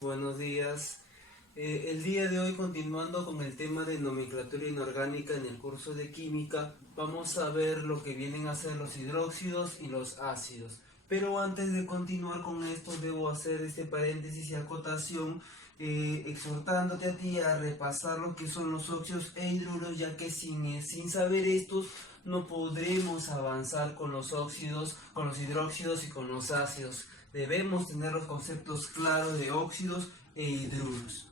Buenos días. El día de hoy, continuando con el tema de nomenclatura inorgánica en el curso de química, vamos a ver lo que vienen a ser los hidróxidos y los ácidos. Pero antes de continuar con esto, debo hacer este paréntesis y acotación, exhortándote a ti a repasar lo que son los óxidos e hidruros, ya que sin saber estos no podremos avanzar con los óxidos, con los hidróxidos y con los ácidos. Debemos tener los conceptos claros de óxidos e hidruros.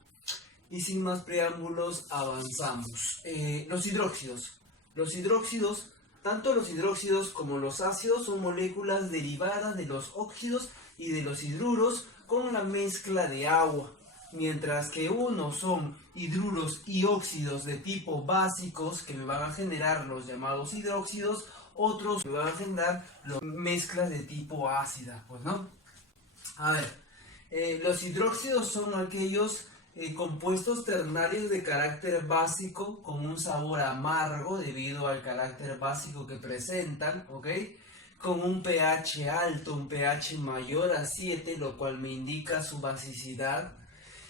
Y sin más preámbulos, avanzamos. Los hidróxidos. Los hidróxidos, tanto los hidróxidos como los ácidos, son moléculas derivadas de los óxidos y de los hidruros con la mezcla de agua. Mientras que unos son hidruros y óxidos de tipo básicos que me van a generar los llamados hidróxidos, otros me van a generar las mezclas de tipo ácida, pues no. A ver, los hidróxidos son aquellos compuestos ternarios de carácter básico con un sabor amargo debido al carácter básico que presentan, ¿ok? Con un pH alto, un pH mayor a 7, lo cual me indica su basicidad.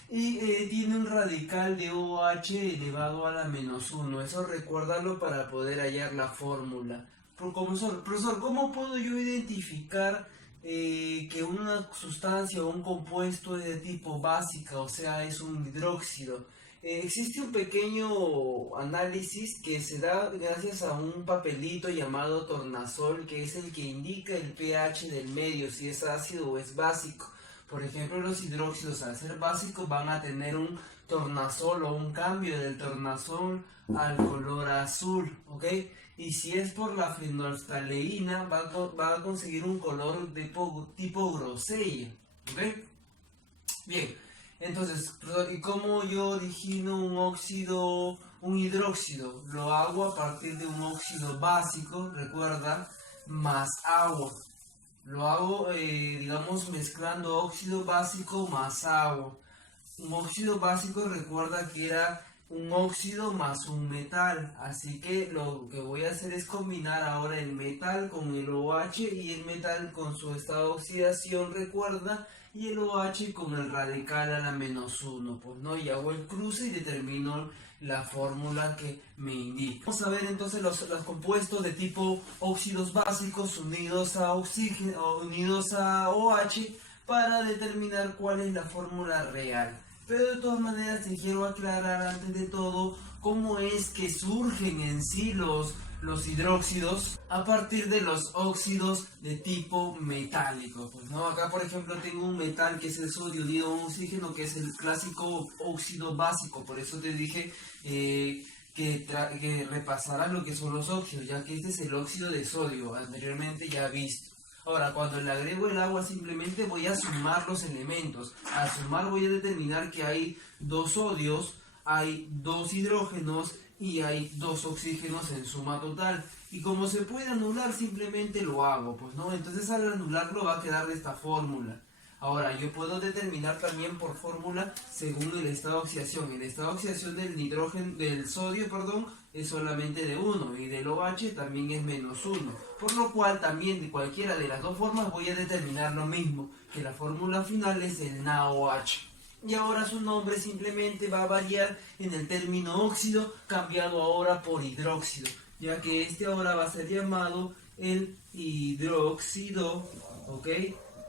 Y tiene un radical de OH elevado a la -1. Eso recuérdalo para poder hallar la fórmula. Profesor, ¿cómo puedo yo identificar que una sustancia o un compuesto es de tipo básica, o sea, es un hidróxido? Existe un pequeño análisis que se da gracias a un papelito llamado tornasol, que es el que indica el pH del medio, si es ácido o es básico. Por ejemplo, los hidróxidos, al ser básicos, van a tener un tornasol o un cambio del tornasol al color azul, ¿ok? Y si es por la fenolftaleína, va a conseguir un color de tipo grosella, ¿ok? Bien, entonces, ¿y cómo yo origino un hidróxido? Lo hago a partir de un óxido básico, recuerda, más agua. Lo hago, digamos, mezclando óxido básico más agua. Un óxido básico, recuerda que era un óxido más un metal, así que lo que voy a hacer es combinar ahora el metal con el OH y el metal con su estado de oxidación, recuerda, y el OH con el radical a la -1, pues no, y hago el cruce y determino la fórmula que me indica. Vamos a ver entonces los compuestos de tipo óxidos básicos unidos a oxígeno, unidos a OH, para determinar cuál es la fórmula real. Pero de todas maneras te quiero aclarar antes de todo cómo es que surgen en sí los hidróxidos a partir de los óxidos de tipo metálico. Pues, ¿no? Acá por ejemplo tengo un metal que es el sodio unido a un oxígeno, que es el clásico óxido básico. Por eso te dije que repasarás lo que son los óxidos, ya que este es el óxido de sodio, anteriormente ya visto. Ahora, cuando le agrego el agua, simplemente voy a sumar los elementos. Al sumar voy a determinar que hay dos sodios, hay dos hidrógenos y hay dos oxígenos en suma total. Y como se puede anular, simplemente lo hago, pues no. Entonces al anularlo va a quedar de esta fórmula. Ahora, yo puedo determinar también por fórmula según el estado de oxidación. El estado de oxidación del sodio, perdón, es solamente de 1 y del OH también es -1. Por lo cual también de cualquiera de las dos formas voy a determinar lo mismo, que la fórmula final es el NaOH. Y ahora su nombre simplemente va a variar en el término óxido, cambiado ahora por hidróxido, ya que este ahora va a ser llamado el hidróxido, ¿ok?,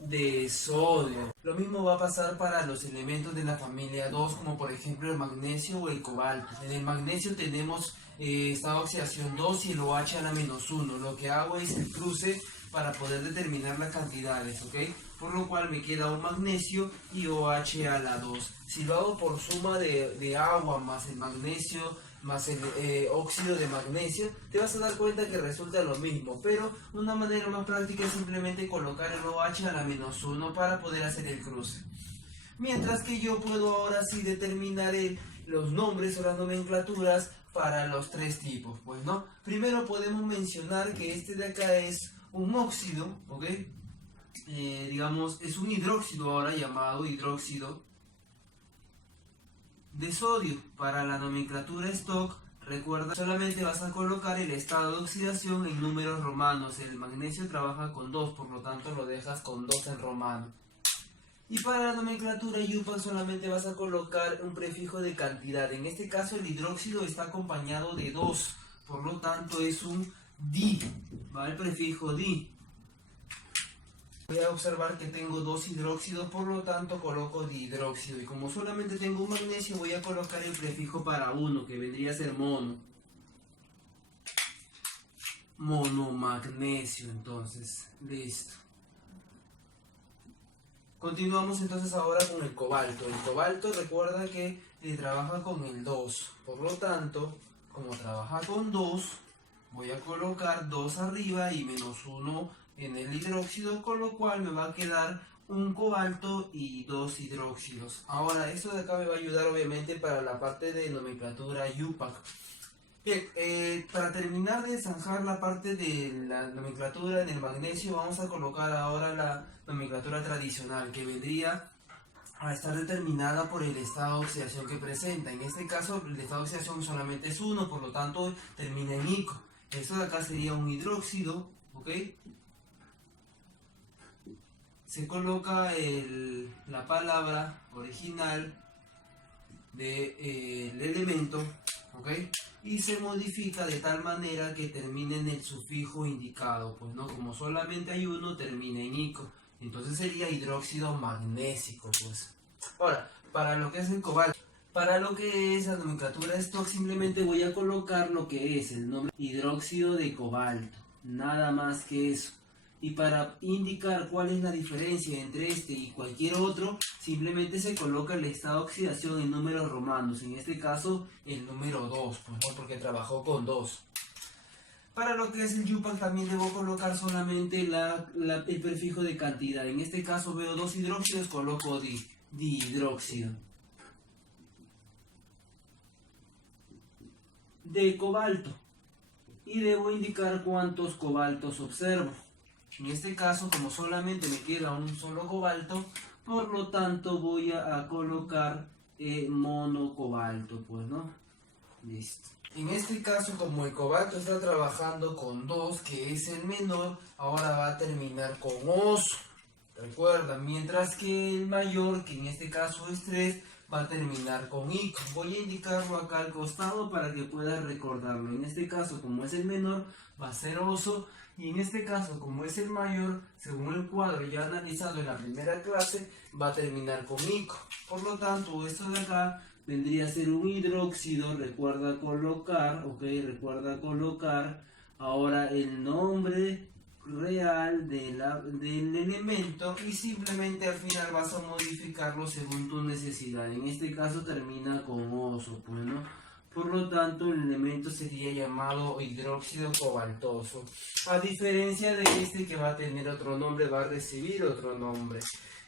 de sodio. Lo mismo va a pasar para los elementos de la familia 2, como por ejemplo el magnesio o el cobalto. En el magnesio tenemos estado de oxidación 2 y el OH a la -1. Lo que hago es el cruce para poder determinar las cantidades, ¿ok? Por lo cual me queda un magnesio y OH a la 2. Si lo hago por suma de agua más el magnesio más el óxido de magnesio, te vas a dar cuenta que resulta lo mismo, pero una manera más práctica es simplemente colocar el OH a la -1 para poder hacer el cruce. Mientras que yo puedo ahora sí determinar los nombres o las nomenclaturas para los tres tipos, pues no. Primero podemos mencionar que este de acá es un óxido, ¿ok? Digamos, es un hidróxido ahora llamado hidróxido de sodio. Para la nomenclatura stock, recuerda, solamente vas a colocar el estado de oxidación en números romanos. El magnesio trabaja con 2, por lo tanto lo dejas con 2 en romano. Y para la nomenclatura IUPAC solamente vas a colocar un prefijo de cantidad. En este caso el hidróxido está acompañado de 2, por lo tanto es un di, va el prefijo di. Voy a observar que tengo 2 hidróxidos, por lo tanto coloco dihidróxido. Y como solamente tengo un magnesio, voy a colocar el prefijo para 1, que vendría a ser mono. Monomagnesio, entonces, listo. Continuamos entonces ahora con el cobalto. El cobalto recuerda que trabaja con el 2, por lo tanto, como trabaja con 2, voy a colocar 2 arriba y menos 1 en el hidróxido, con lo cual me va a quedar un cobalto y 2 hidróxidos. Ahora, esto de acá me va a ayudar obviamente para la parte de nomenclatura IUPAC. Bien, para terminar de zanjar la parte de la nomenclatura en el magnesio, vamos a colocar ahora la nomenclatura tradicional, que vendría a estar determinada por el estado de oxidación que presenta. En este caso, el estado de oxidación solamente es 1, por lo tanto termina en ico. Esto de acá sería un hidróxido, ¿ok? Se coloca la palabra original del elemento, ¿ok? Y se modifica de tal manera que termine en el sufijo indicado, pues no, como solamente hay uno, termina en ico, entonces sería hidróxido magnésico, pues. Ahora, para lo que es el cobalto, para lo que es la nomenclatura stock, simplemente voy a colocar lo que es el nombre hidróxido de cobalto, nada más que eso. Y para indicar cuál es la diferencia entre este y cualquier otro, simplemente se coloca el estado de oxidación en números romanos, en este caso el número 2, pues, ¿no? Porque trabajó con 2. Para lo que es el IUPAC también debo colocar solamente el prefijo de cantidad. En este caso veo 2 hidróxidos, coloco dihidróxido. De cobalto. Y debo indicar cuántos cobaltos observo. En este caso, como solamente me queda un solo cobalto, por lo tanto voy a colocar monocobalto, pues, ¿no? Listo. En este caso, como el cobalto está trabajando con 2, que es el menor, ahora va a terminar con oso. Recuerda, mientras que el mayor, que en este caso es 3, va a terminar con ico. Voy a indicarlo acá al costado para que puedas recordarlo. En este caso, como es el menor, va a ser oso. Y en este caso, como es el mayor, según el cuadro ya analizado en la primera clase, va a terminar con ico. Por lo tanto, esto de acá vendría a ser un hidróxido. Recuerda colocar, ok, recuerda colocar ahora el nombre real del elemento y simplemente al final vas a modificarlo según tu necesidad. En este caso termina con oso, pues, ¿no? Por lo tanto, el elemento sería llamado hidróxido cobaltoso. A diferencia de este, que va a tener otro nombre, va a recibir otro nombre,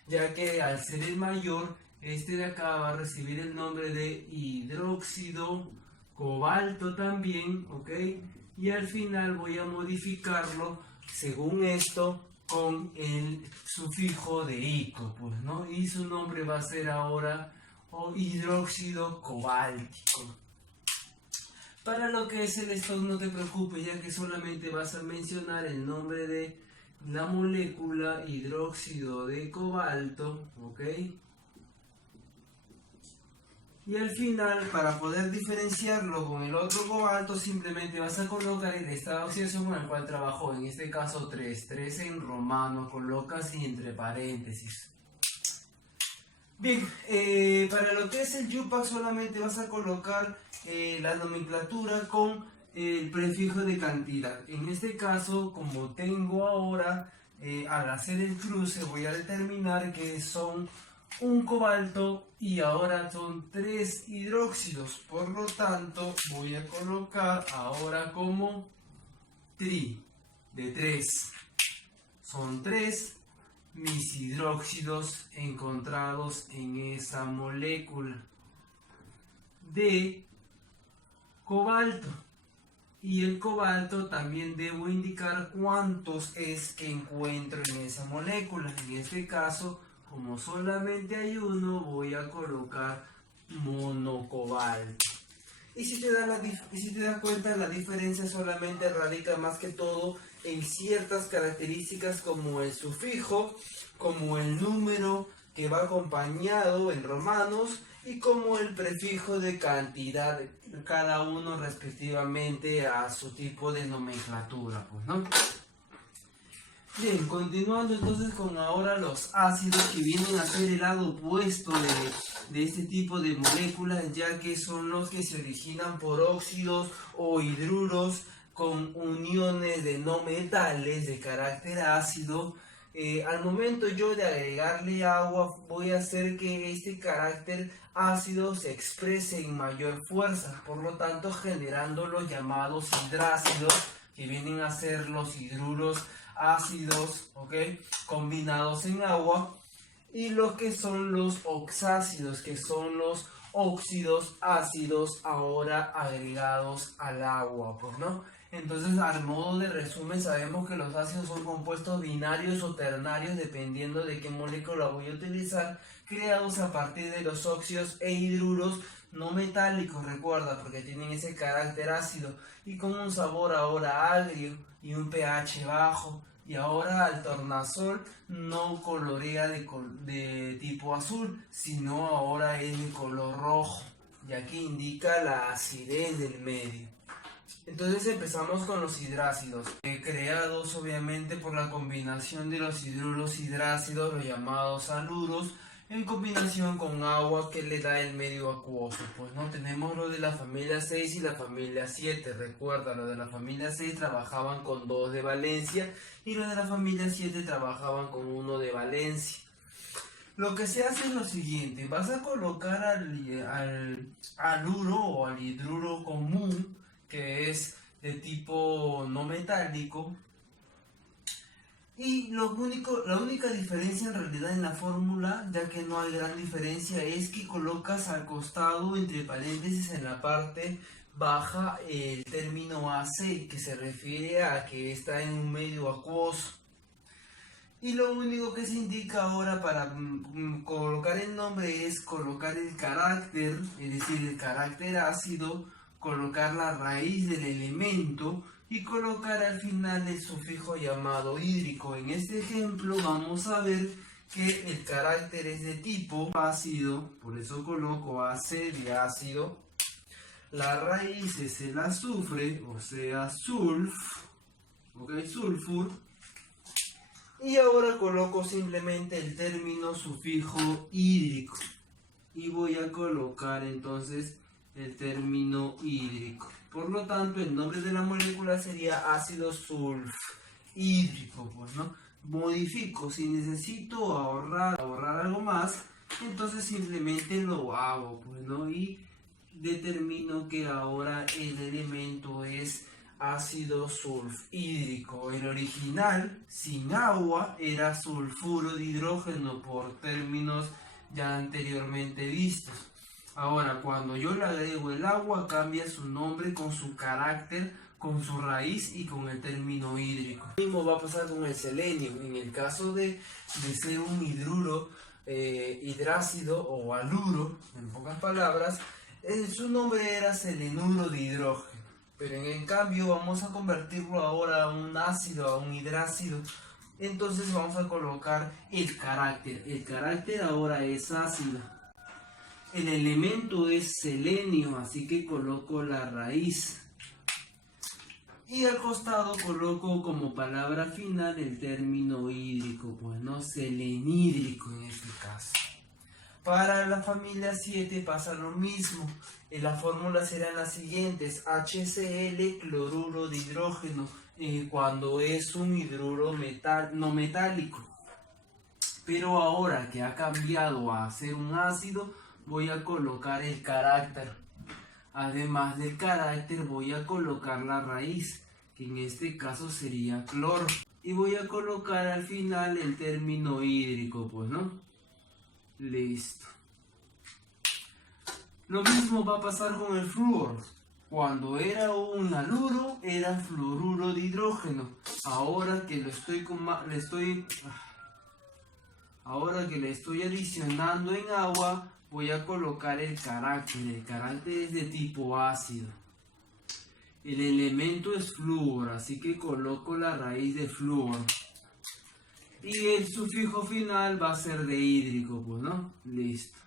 ya que al ser el mayor, este de acá va a recibir el nombre de hidróxido cobalto también, ¿ok? Y al final voy a modificarlo según esto con el sufijo de ico, pues, ¿no? Y su nombre va a ser ahora hidróxido cobáltico. Para lo que es el stock, no te preocupes, ya que solamente vas a mencionar el nombre de la molécula hidróxido de cobalto, ¿ok? Y al final, para poder diferenciarlo con el otro cobalto, simplemente vas a colocar el estado de oxidación con el cual trabajó, en este caso 3 en romano, colocas y entre paréntesis. Bien, para lo que es el IUPAC solamente vas a colocar la nomenclatura con el prefijo de cantidad. En este caso, como tengo ahora, al hacer el cruce voy a determinar que son un cobalto y ahora son 3 hidróxidos. Por lo tanto, voy a colocar ahora como tri de 3. Son 3 mis hidróxidos encontrados en esa molécula de cobalto. Y el cobalto también debo indicar cuántos es que encuentro en esa molécula. En este caso, como solamente hay uno, voy a colocar monocobalto. Y si te das cuenta, la diferencia solamente radica más que todo en ciertas características como el sufijo, como el número que va acompañado en romanos y como el prefijo de cantidad, cada uno respectivamente a su tipo de nomenclatura, pues, ¿no? Bien, continuando entonces con ahora los ácidos, que vienen a ser el lado opuesto de este tipo de moléculas, ya que son los que se originan por óxidos o hidruros con uniones de no metales de carácter ácido. Al momento yo de agregarle agua, voy a hacer que este carácter ácido se exprese en mayor fuerza, por lo tanto generando los llamados hidrácidos, que vienen a ser los hidruros ácidos, ¿ok?, combinados en agua, y los que son los oxácidos, que son los óxidos ácidos ahora agregados al agua, pues, ¿no? Entonces, al modo de resumen, sabemos que los ácidos son compuestos binarios o ternarios, dependiendo de qué molécula voy a utilizar, creados a partir de los óxidos e hidruros no metálicos, recuerda, porque tienen ese carácter ácido y con un sabor ahora agrio y un pH bajo. Y ahora el tornasol no colorea de tipo azul, sino ahora es de color rojo, ya que indica la acidez del medio. Entonces empezamos con los hidrácidos, creados obviamente por la combinación de los hidruros hidrácidos, los llamados haluros, en combinación con agua que le da el medio acuoso. Pues no tenemos lo de la familia 6 y la familia 7. Recuerda, lo de la familia 6 trabajaban con 2 de valencia y lo de la familia 7 trabajaban con 1 de valencia. Lo que se hace es lo siguiente: vas a colocar al haluro o al hidruro común, que es de tipo no metálico, y la única diferencia en realidad en la fórmula, ya que no hay gran diferencia, es que colocas al costado, entre paréntesis, en la parte baja, el término AC, que se refiere a que está en un medio acuoso. Y lo único que se indica ahora para colocar el nombre es colocar el carácter, es decir, el carácter ácido, colocar la raíz del elemento y colocar al final el sufijo llamado hídrico. En este ejemplo vamos a ver que el carácter es de tipo ácido, por eso coloco AC de ácido. La raíz es el azufre, o sea, sulf, ok, sulfur. Y ahora coloco simplemente el término sufijo hídrico. Y voy a colocar entonces el término hídrico. Por lo tanto, el nombre de la molécula sería ácido sulfhídrico, pues, ¿no? Modifico, si necesito ahorrar algo más, entonces simplemente lo hago, pues, ¿no? Y determino que ahora el elemento es ácido sulfhídrico. El original, sin agua, era sulfuro de hidrógeno por términos ya anteriormente vistos. Ahora, cuando yo le agrego el agua, cambia su nombre con su carácter, con su raíz y con el término hídrico. Lo mismo va a pasar con el selenio. En el caso de ser un hidruro hidrácido o haluro, en pocas palabras, su nombre era selenuro de hidrógeno. Pero en cambio vamos a convertirlo ahora a un ácido, a un hidrácido. Entonces vamos a colocar el carácter. El carácter ahora es ácido. El elemento es selenio, así que coloco la raíz. Y al costado coloco como palabra final el término hídrico, pues no, selenhídrico en este caso. Para la familia 7 pasa lo mismo. Las fórmulas serán las siguientes: HCl, cloruro de hidrógeno, cuando es un hidruro no metálico. Pero ahora que ha cambiado a ser un ácido, voy a colocar el carácter. Además del carácter, voy a colocar la raíz, que en este caso sería cloro. Y voy a colocar al final el término hídrico, pues, ¿no? Listo. Lo mismo va a pasar con el flúor. Cuando era un haluro, era fluoruro de hidrógeno. Ahora que le estoy adicionando en agua, voy a colocar el carácter. El carácter es de tipo ácido. El elemento es flúor, así que coloco la raíz de flúor. Y el sufijo final va a ser de hídrico, pues, ¿no? Listo.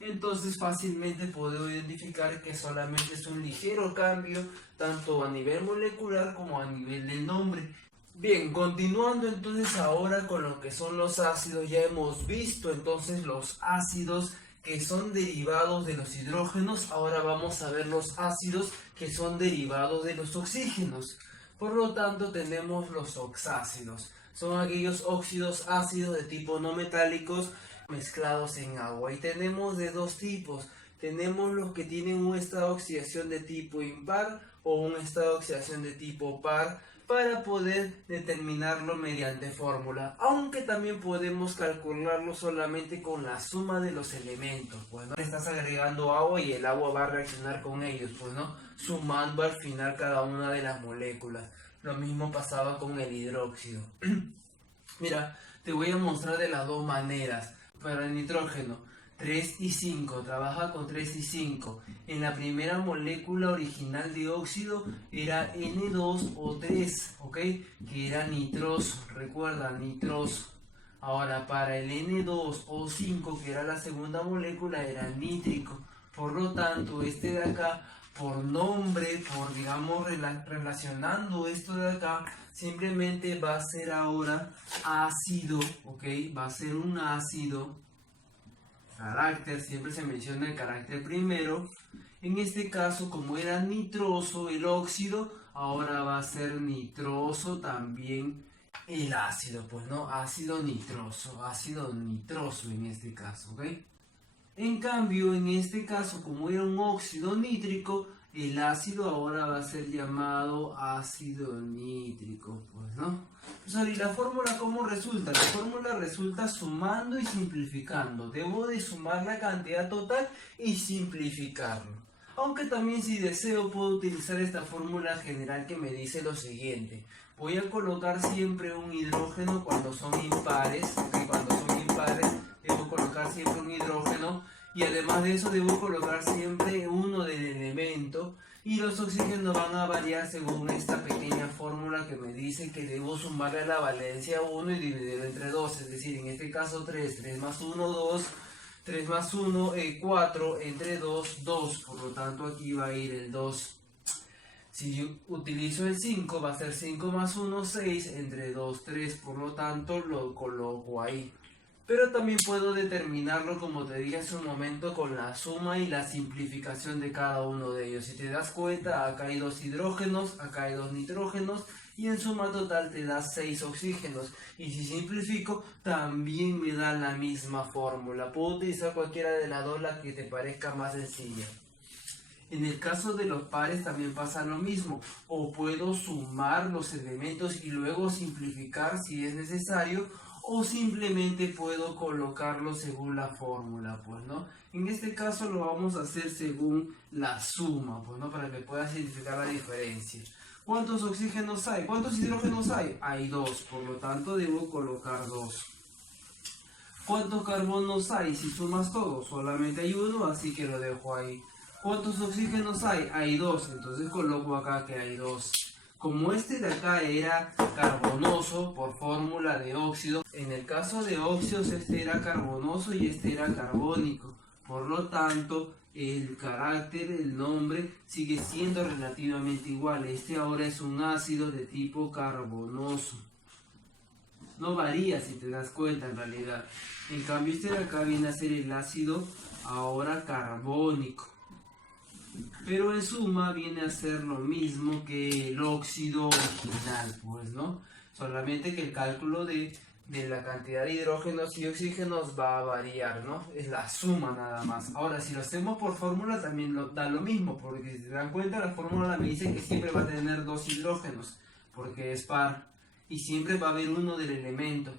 Entonces fácilmente puedo identificar que solamente es un ligero cambio, tanto a nivel molecular como a nivel del nombre. Bien, continuando entonces ahora con lo que son los ácidos, ya hemos visto entonces los ácidos que son derivados de los hidrógenos, ahora vamos a ver los ácidos que son derivados de los oxígenos. Por lo tanto tenemos los oxácidos, son aquellos óxidos ácidos de tipo no metálicos mezclados en agua, y tenemos de dos tipos. Tenemos los que tienen un estado de oxidación de tipo impar o un estado de oxidación de tipo par, para poder determinarlo mediante fórmula, aunque también podemos calcularlo solamente con la suma de los elementos, pues no estás agregando agua y el agua va a reaccionar con ellos, pues no, sumando al final cada una de las moléculas. Lo mismo pasaba con el hidróxido. Mira, te voy a mostrar de las dos maneras. Para el nitrógeno, 3 y 5, trabaja con 3 y 5. En la primera molécula original de óxido era N2 o 3, ¿ok? Que era nitroso, recuerda, nitroso. Ahora para el N2 o 5, que era la segunda molécula, era nítrico. Por lo tanto, este de acá, por nombre, por digamos relacionando esto de acá, simplemente va a ser ahora ácido, ¿ok? Va a ser un ácido. Carácter, siempre se menciona el carácter primero. En este caso, como era nitroso el óxido, ahora va a ser nitroso también el ácido, pues no, ácido nitroso en este caso, ¿ok? En cambio, en este caso, como era un óxido nítrico, el ácido ahora va a ser llamado ácido nítrico, pues, ¿no? Pues, ¿y la fórmula cómo resulta? La fórmula resulta sumando y simplificando. Debo de sumar la cantidad total y simplificarlo. Aunque también, si deseo, puedo utilizar esta fórmula general que me dice lo siguiente. Voy a colocar siempre un hidrógeno cuando son impares, ¿okay? Cuando son impares debo colocar siempre un hidrógeno, y además de eso debo colocar siempre uno del elemento, y los oxígenos van a variar según esta pequeña fórmula que me dice que debo sumarle a la valencia 1 y dividirlo entre 2, es decir, en este caso 3, 3 más 1, 2, 3 más 1, 4, entre 2, 2, por lo tanto aquí va a ir el 2. Si yo utilizo el 5, va a ser 5 más 1, 6, entre 2, 3, por lo tanto lo coloco ahí. Pero también puedo determinarlo, como te dije hace un momento, con la suma y la simplificación de cada uno de ellos. Si te das cuenta, acá hay 2 hidrógenos, acá hay 2 nitrógenos, y en suma total te da 6 oxígenos. Y si simplifico, también me da la misma fórmula. Puedo utilizar cualquiera de las dos, la que te parezca más sencilla. En el caso de los pares también pasa lo mismo, o puedo sumar los elementos y luego simplificar si es necesario, o simplemente puedo colocarlo según la fórmula, pues, ¿no? En este caso lo vamos a hacer según la suma, pues, ¿no? Para que puedas identificar la diferencia. ¿Cuántos oxígenos hay? ¿Cuántos hidrógenos hay? Hay 2, por lo tanto debo colocar 2. ¿Cuántos carbonos hay? Si sumas todo, solamente hay 1, así que lo dejo ahí. ¿Cuántos oxígenos hay? Hay 2, entonces coloco acá que hay 2. Como este de acá era carbonoso por fórmula de óxido, en el caso de óxidos este era carbonoso y este era carbónico. Por lo tanto, el carácter, el nombre sigue siendo relativamente igual. Este ahora es un ácido de tipo carbonoso. No varía si te das cuenta en realidad. En cambio este de acá viene a ser el ácido ahora carbónico. Pero en suma viene a ser lo mismo que el óxido original, pues, ¿no? Solamente que el cálculo de la cantidad de hidrógenos y oxígenos va a variar, ¿no? Es la suma nada más. Ahora, si lo hacemos por fórmula también da lo mismo, porque si se dan cuenta la fórmula me dice que siempre va a tener 2 hidrógenos, porque es par, y siempre va a haber uno del elemento.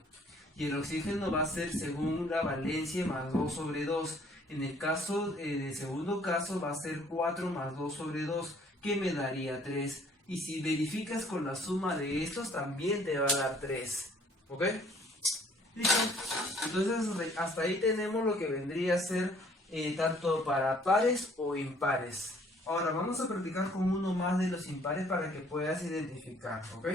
Y el oxígeno va a ser según la valencia más 2 sobre 2. En el caso del segundo caso va a ser 4 más 2 sobre 2, que me daría 3. Y si verificas con la suma de estos, también te va a dar 3. ¿Ok? ¿Listo? Entonces hasta ahí tenemos lo que vendría a ser tanto para pares o impares. Ahora vamos a practicar con uno más de los impares para que puedas identificar. ¿Ok?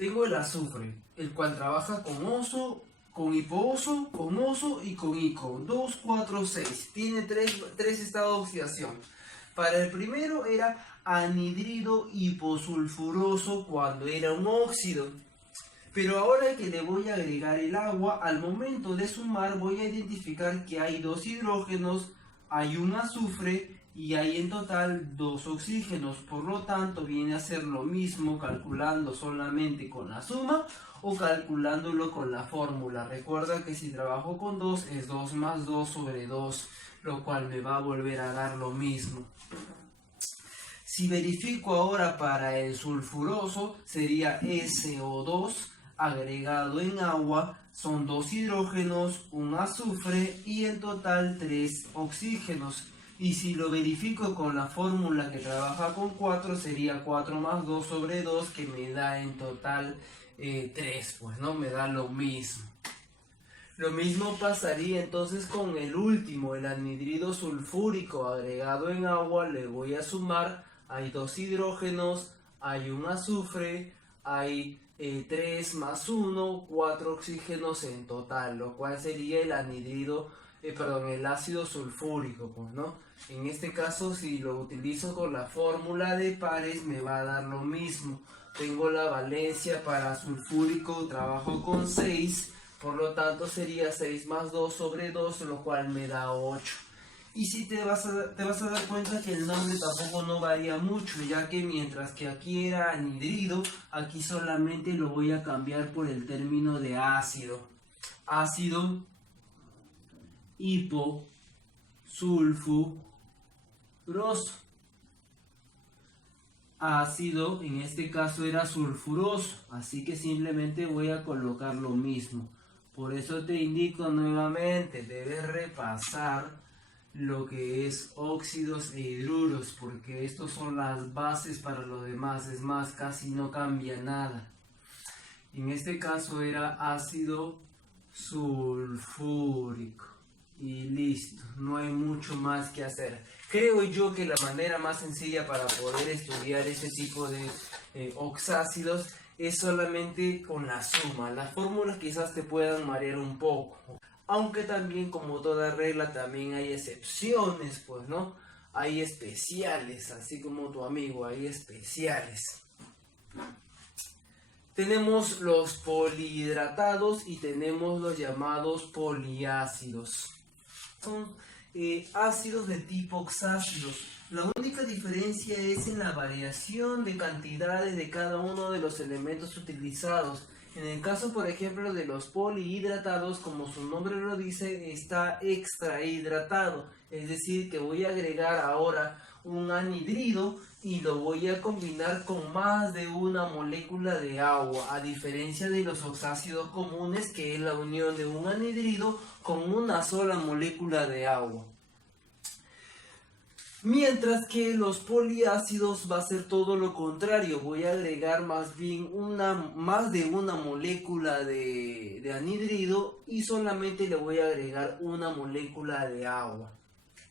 Tengo el azufre, el cual trabaja con oso, con hipooso, con oso y con ico. 2, 4, 6. Tiene tres estados de oxidación. Para el primero era anhidrido hiposulfuroso cuando era un óxido. Pero ahora que le voy a agregar el agua, al momento de sumar voy a identificar que hay 2 hidrógenos, hay un azufre y hay en total 2 oxígenos. Por lo tanto, viene a ser lo mismo calculando solamente con la suma o calculándolo con la fórmula. Recuerda que si trabajo con 2 es 2 más 2 sobre 2, lo cual me va a volver a dar lo mismo. Si verifico ahora para el sulfuroso, sería SO2 agregado en agua, son 2 hidrógenos, un azufre y en total 3 oxígenos. Y si lo verifico con la fórmula que trabaja con 4, sería 4 más 2 sobre 2, que me da en total 3, pues no, me da lo mismo. Lo mismo pasaría entonces con el último, el anhidrido sulfúrico agregado en agua. Le voy a sumar, hay 2 hidrógenos, hay un azufre, hay 3 más 1, 4 oxígenos en total, lo cual sería el el ácido sulfúrico, pues, ¿no? En este caso, si lo utilizo con la fórmula de pares, me va a dar lo mismo. Tengo la valencia para sulfúrico, trabajo con 6, por lo tanto sería 6 más 2 sobre 2, lo cual me da 8. Y si te vas a dar cuenta que el nombre tampoco no varía mucho, ya que mientras que aquí era anhidrido, aquí solamente lo voy a cambiar por el término de ácido. Ácido hiposulfuroso. Ácido, en este caso era sulfuroso, así que simplemente voy a colocar lo mismo. Por eso te indico nuevamente, debes repasar lo que es óxidos e hidruros, porque estos son las bases para lo demás. Es más, casi no cambia nada. En este caso era ácido sulfúrico y listo, no hay mucho más que hacer. Creo yo que la manera más sencilla para poder estudiar este tipo de oxácidos es solamente con la suma. Las fórmulas quizás te puedan marear un poco, aunque también, como toda regla, también hay excepciones, pues, ¿no? Hay especiales, así como tu amigo, hay especiales. Tenemos los polihidratados y tenemos los llamados poliácidos. Son ácidos de tipo oxácidos. La única diferencia es en la variación de cantidades de cada uno de los elementos utilizados. En el caso, por ejemplo, de los polihidratados, como su nombre lo dice, está extrahidratado. Es decir, que voy a agregar ahora un anhidrido y lo voy a combinar con más de una molécula de agua, a diferencia de los oxácidos comunes, que es la unión de un anhidrido con una sola molécula de agua. Mientras que los poliácidos va a ser todo lo contrario, voy a agregar más bien más de una molécula de anhidrido y solamente le voy a agregar una molécula de agua.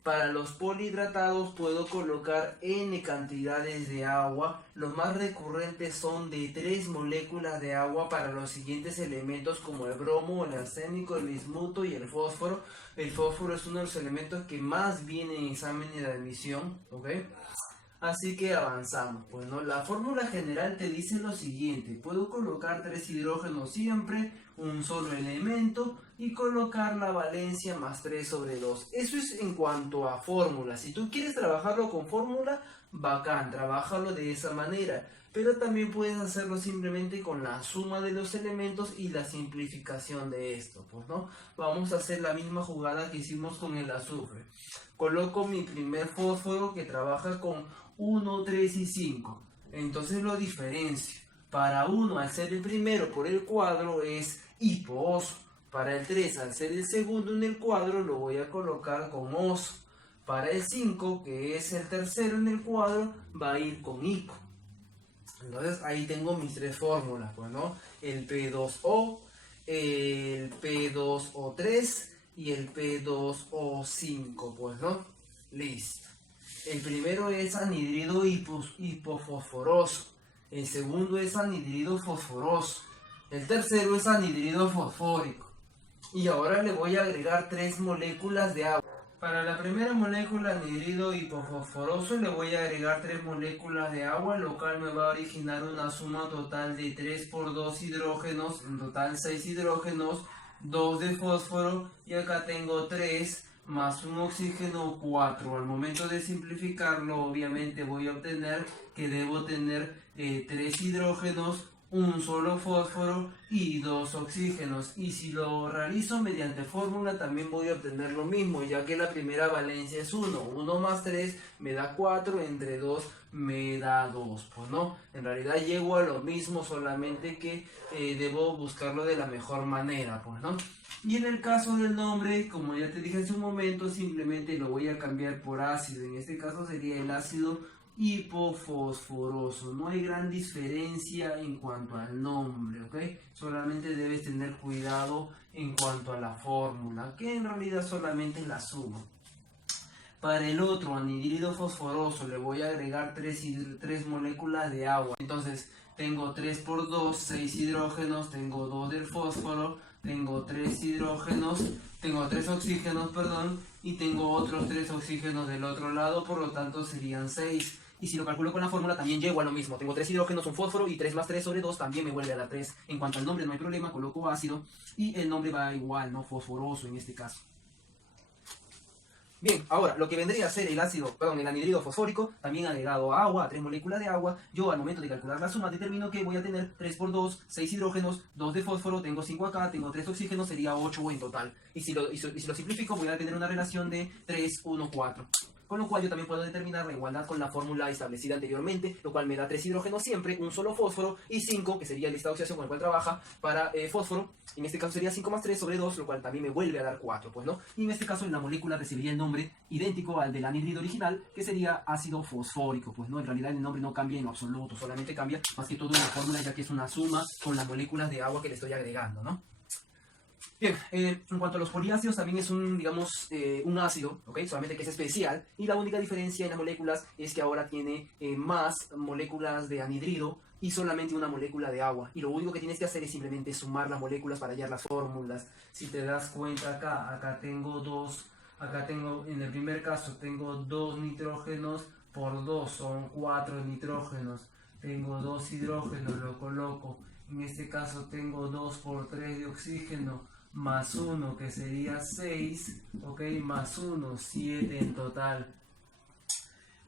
Para los polihidratados puedo colocar n cantidades de agua. Los más recurrentes son de 3 moléculas de agua para los siguientes elementos, como el bromo, el arsénico, el bismuto y el fósforo. El fósforo es uno de los elementos que más viene en exámenes de admisión, ¿ok? Así que avanzamos, pues, ¿no? La fórmula general te dice lo siguiente: puedo colocar 3 hidrógenos siempre, un solo elemento, y colocar la valencia más 3 sobre 2. Eso es en cuanto a fórmula. Si tú quieres trabajarlo con fórmula, bacán, trabájalo de esa manera. Pero también puedes hacerlo simplemente con la suma de los elementos y la simplificación de esto, pues, ¿no? Vamos a hacer la misma jugada que hicimos con el azufre. Coloco mi primer fósforo que trabaja con 1, 3 y 5. Entonces lo diferencio. Para 1, al ser el primero por el cuadro, es hipooso. Para el 3, al ser el segundo en el cuadro, lo voy a colocar con oso. Para el 5, que es el tercero en el cuadro, va a ir con hipo. Entonces ahí tengo mis 3 fórmulas, pues, ¿no? El P2O, el P2O3 y el P2O5, pues, ¿no? Listo. El primero es anhidrido hipofosforoso. El segundo es anhidrido fosforoso. El tercero es anhidrido fosfórico. Y ahora le voy a agregar 3 moléculas de agua. Para la primera molécula anhidrido hipofosforoso le voy a agregar 3 moléculas de agua, lo cual me va a originar una suma total de 3 por 2 hidrógenos, en total 6 hidrógenos, 2 de fósforo, y acá tengo 3 más un oxígeno 4. Al momento de simplificarlo, obviamente voy a obtener que debo tener 3 hidrógenos, un solo fósforo y 2 oxígenos. Y si lo realizo mediante fórmula, también voy a obtener lo mismo, ya que la primera valencia es 1. 1 más 3 me da 4, entre 2 me da 2. Pues no, en realidad llego a lo mismo, solamente que debo buscarlo de la mejor manera, pues no. Y en el caso del nombre, como ya te dije en su momento, simplemente lo voy a cambiar por ácido. En este caso sería el ácido hipofosforoso. No hay gran diferencia en cuanto al nombre, ¿ok? Solamente debes tener cuidado en cuanto a la fórmula, que en realidad solamente es la suma. Para el otro anhidrido fosforoso le voy a agregar 3 moléculas de agua. Entonces tengo 3 por 2, 6 hidrógenos, tengo 2 del fósforo, tengo 3 hidrógenos, tengo 3 oxígenos, perdón, y tengo otros 3 oxígenos del otro lado, por lo tanto serían 6. Y si lo calculo con la fórmula también llego a lo mismo. Tengo 3 hidrógenos, un fósforo, y 3 más 3 sobre 2 también me vuelve a dar 3. En cuanto al nombre no hay problema, coloco ácido y el nombre va igual, ¿no? Fosforoso en este caso. Bien, ahora, lo que vendría a ser el anhidrido fosfórico, también agregado a agua, a 3 moléculas de agua, yo al momento de calcular la suma determino que voy a tener 3 por 2, 6 hidrógenos, 2 de fósforo, tengo 5 acá, tengo 3 oxígenos, sería 8 en total. Y si lo simplifico, voy a tener una relación de 3, 1, 4. Con lo cual yo también puedo determinar la igualdad con la fórmula establecida anteriormente, lo cual me da 3 hidrógenos siempre, un solo fósforo, y 5, que sería el estado de oxidación con el cual trabaja, para fósforo. En este caso sería 5 más 3 sobre 2, lo cual también me vuelve a dar 4, pues no. Y en este caso la molécula recibiría el nombre idéntico al del anhidrido original, que sería ácido fosfórico, pues no. En realidad el nombre no cambia en absoluto, solamente cambia más que todo en la fórmula, ya que es una suma con las moléculas de agua que le estoy agregando, ¿no? Bien, en cuanto a los poliácidos, también es un ácido, ¿ok? Solamente que es especial, y la única diferencia en las moléculas es que ahora tiene más moléculas de anhidrido y solamente una molécula de agua. Y lo único que tienes que hacer es simplemente sumar las moléculas para hallar las fórmulas. Si te das cuenta acá tengo en el primer caso tengo 2 nitrógenos por 2, son 4 nitrógenos. Tengo 2 hidrógenos, lo coloco. En este caso tengo 2 por 3 de oxígeno, más 1, que sería 6, ok, más 1, 7 en total.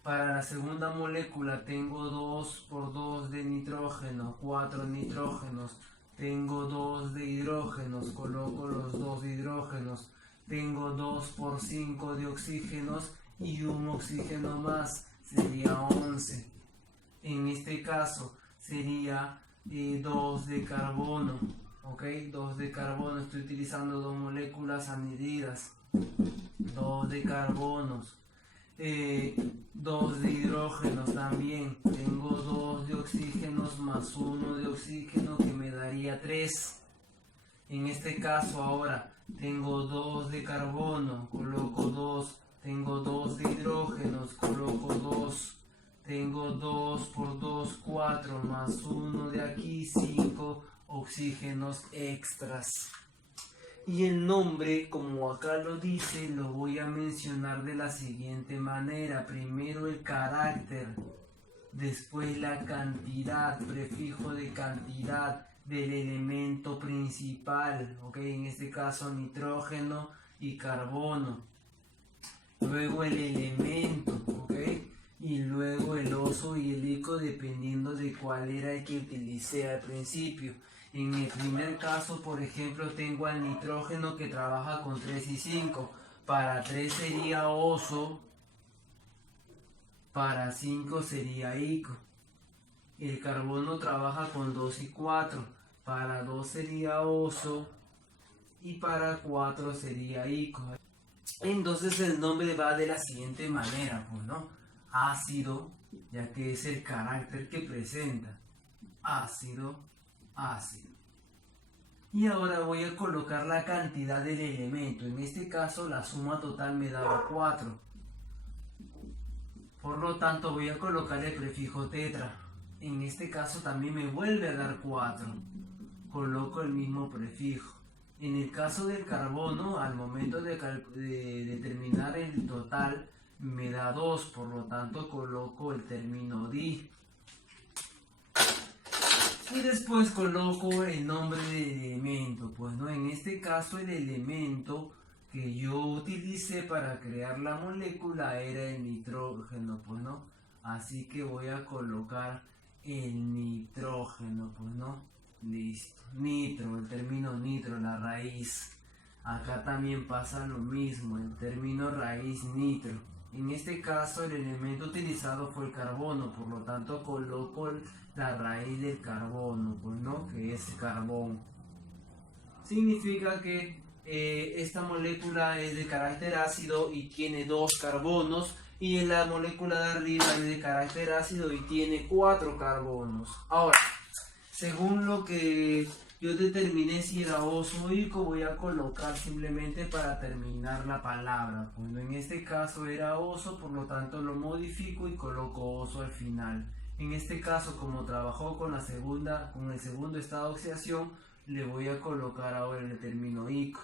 Para la segunda molécula tengo 2 por 2 de nitrógeno, 4 nitrógenos, tengo 2 de hidrógenos, coloco los 2 de hidrógenos, tengo 2 por 5 de oxígenos y un oxígeno más, sería 11. En este caso sería 2 de carbono. Ok, 2 de carbono, estoy utilizando 2 moléculas anhidridas, 2 de carbonos, 2 de hidrógenos también, tengo 2 de oxígenos más 1 de oxígeno, que me daría 3. En este caso ahora tengo 2 de carbono, coloco 2, tengo 2 de hidrógenos, coloco 2, tengo 2 por 2, 4, más 1 de aquí, 5 oxígenos extras. Y el nombre, como acá lo dice, lo voy a mencionar de la siguiente manera. Primero el carácter, después la cantidad, prefijo de cantidad del elemento principal, ¿ok? En este caso nitrógeno y carbono. Luego el elemento, ¿ok? Y luego el oso y el ico, dependiendo de cuál era el que utilicé al principio. En el primer caso, por ejemplo, tengo al nitrógeno que trabaja con 3 y 5. Para 3 sería oso, para 5 sería ico. El carbono trabaja con 2 y 4. Para 2 sería oso y para 4 sería ico. Entonces el nombre va de la siguiente manera, pues, ¿no? Ácido, ya que es el carácter que presenta. Ácido, ácido. Y ahora voy a colocar la cantidad del elemento. En este caso la suma total me daba 4. Por lo tanto voy a colocar el prefijo tetra. en este caso también me vuelve a dar 4. Coloco el mismo prefijo. En el caso del carbono, al momento de determinar el total, me da 2, por lo tanto coloco el término di. Y después coloco el nombre del elemento, pues no, en este caso el elemento que yo utilicé para crear la molécula era el nitrógeno, pues no, así que voy a colocar el nitrógeno, pues no, listo, nitro, el término nitro, la raíz. Acá también pasa lo mismo, el término raíz nitro. En este caso el elemento utilizado fue el carbono, por lo tanto coloco la raíz del carbono, pues no, que es carbón. Significa que esta molécula es de carácter ácido y tiene 2 carbonos, y la molécula de arriba es de carácter ácido y tiene 4 carbonos. Ahora, según lo que yo determiné si era oso o ico, voy a colocar simplemente para terminar la palabra. Pues en este caso era oso, por lo tanto lo modifico y coloco oso al final. En este caso, como trabajó con el segundo estado de oxidación, le voy a colocar ahora el término ico.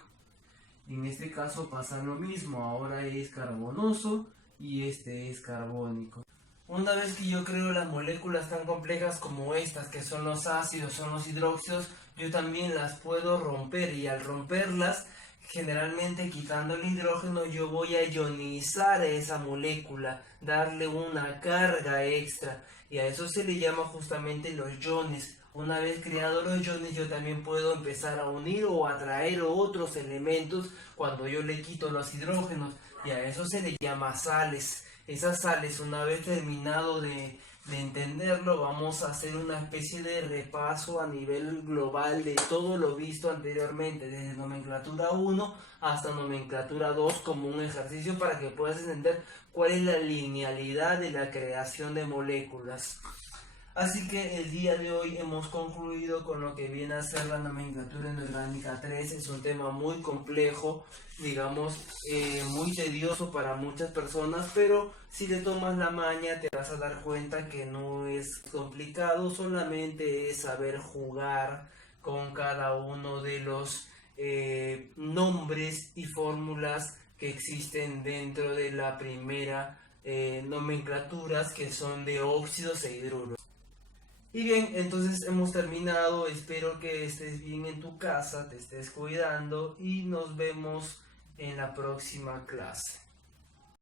En este caso pasa lo mismo, ahora es carbonoso y este es carbónico. Una vez que yo creo las moléculas tan complejas como estas, que son los ácidos, son los hidróxidos, yo también las puedo romper, y al romperlas, generalmente quitando el hidrógeno, yo voy a ionizar a esa molécula, darle una carga extra, y a eso se le llama justamente los iones. Una vez creados los iones, yo también puedo empezar a unir o atraer otros elementos cuando yo le quito los hidrógenos, y a eso se le llama sales. Esas sales, una vez terminado de entenderlo, vamos a hacer una especie de repaso a nivel global de todo lo visto anteriormente, desde nomenclatura 1 hasta nomenclatura 2, como un ejercicio para que puedas entender cuál es la linealidad de la creación de moléculas. Así que el día de hoy hemos concluido con lo que viene a ser la nomenclatura inorgánica 3. Es un tema muy complejo, digamos, muy tedioso para muchas personas, pero si le tomas la maña te vas a dar cuenta que no es complicado, solamente es saber jugar con cada uno de los nombres y fórmulas que existen dentro de la primera nomenclaturas, que son de óxidos e hidruros. Y bien, entonces hemos terminado. Espero que estés bien en tu casa, te estés cuidando y nos vemos en la próxima clase.